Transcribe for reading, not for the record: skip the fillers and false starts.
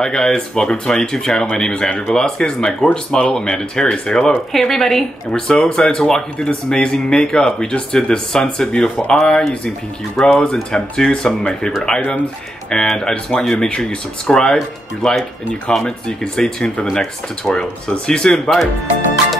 Hi guys, welcome to my YouTube channel. My name is Andrew Velasquez and my gorgeous model Amanda Terry. Say hello. Hey everybody. And we're so excited to walk you through this amazing makeup. We just did this Sunset Beautiful Eye using Pinky Rose and Temptu, some of my favorite items. And I just want you to make sure you subscribe, you like, and you comment so you can stay tuned for the next tutorial. So see you soon, bye.